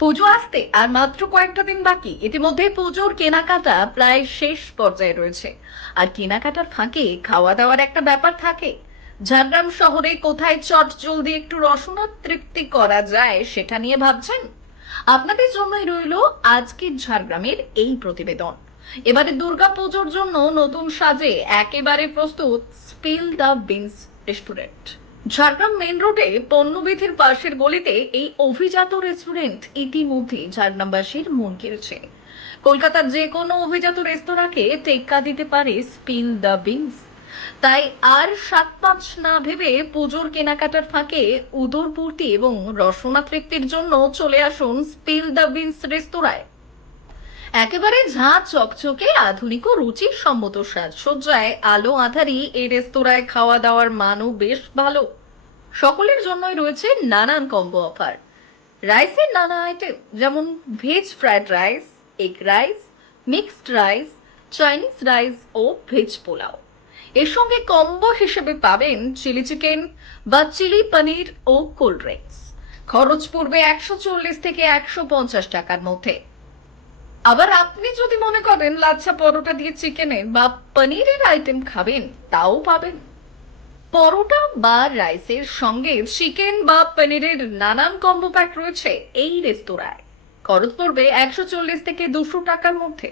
পুজো আসতে আর মাত্র কয়েকটা দিন বাকি। ইতিমধ্যে পুজোর কেনাকাটা প্রায় শেষ পর্যায়ে রয়েছে। আর কেনাকাটার ফাঁকে খাওয়া দাওয়ার একটা ব্যাপার থাকে। ঝাড়গ্রাম শহরে কোথায় চট জলদি একটু রসনা তৃপ্তি করা যায় সেটা নিয়ে ভাবছেন? আপনাদের জন্যই রইলো আজকের ঝাড়গ্রামের এই প্রতিবেদন। এবারে দুর্গা পুজোর জন্য নতুন সাজে একেবারে প্রস্তুত spill the beans restaurant. Jhargram main রোডে পণ্যবিধির পাশের গলিতে এই অভিজাত রেস্টুরেন্ট ইতিমধ্যে ঝাড়গ্রামবাসীর মন কেড়েছে। কলকাতার যে কোনো অভিজাত রেস্তোরাঁকে টেক্কা দিতে পারে স্পিল দ্য বিনস। তাই আর সাত পাঁচ না ভেবে পুজোর কেনাকাটার ফাঁকে উদরপূর্তি এবং রসনা তৃপ্তির জন্য চলে আসুন স্পিল দ্য বিনস রেস্তোরাঁয়। একেবারে ঝাঁ চকচকে আধুনিক ও রুচির সম্মত সাজসজ্জায় আলো আঁধারি এই রেস্তোরাঁয় খাওয়া দাওয়ার মানও বেশ ভালো। সকলের জন্যই রয়েছে নানান কম্বো অফার। রাইসের নানা আইটেম যেমন veg fried rice, egg rice, mixed rice, Chinese rice ও ভেজ পোলাও। এর সঙ্গে কম্বো হিসেবে পাবেন চিলি চিকেন বা চিলি পনির ও কোল্ড ড্রিঙ্কস। খরচ পড়বে 140 থেকে 150 টাকার মধ্যে। আবার আপনি যদি মনে করেন লাচ্ছা পরোটা দিয়ে চিকেনের বা পনিরের আইটেম খাবেন, তাও পাবেন। পরোটা বা রাইসের সঙ্গে চিকেন বা পনিরের নানান কম্বো প্যাক রয়েছে এই রেস্তোরাঁয়। খরচ পড়বে 140 থেকে 200 টাকার মধ্যে।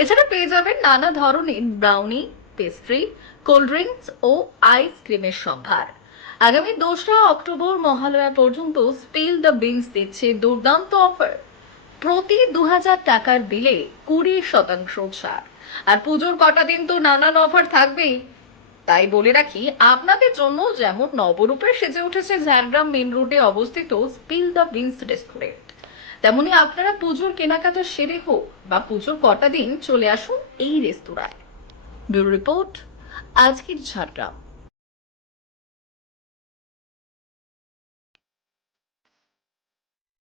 এছাড়া পেয়ে যাবেন নানা ধরনের ব্রাউনি, পেস্ট্রি, কোল্ড ড্রিঙ্কস ও আইসক্রিমের সম্ভার। আগামী 2রা অক্টোবর মহালয়া পর্যন্ত স্পিল দ্য বিনস দিচ্ছে দুর্দান্ত অফার। প্রতি 2000 টাকার বিলে 20% ছাড়। আর পুজোর কটা দিন তো নানান অফার থাকবেই। তাই বলে রাখি, আপনাদের জন্য যেমন নবরূপে সেজে উঠেছে ঝাড়গ্রাম মেন রোডে অবস্থিত স্পিল দ্য বিনস রেস্টুরেন্ট, তেমনি আপনারা পুজোর কেনাকাটা সেরে হোক বা পুজোর কটা দিন চলে আসুন এই রেস্তোরাঁয়। ব্যুরো রিপোর্ট, আজকের ঝাড়গ্রাম।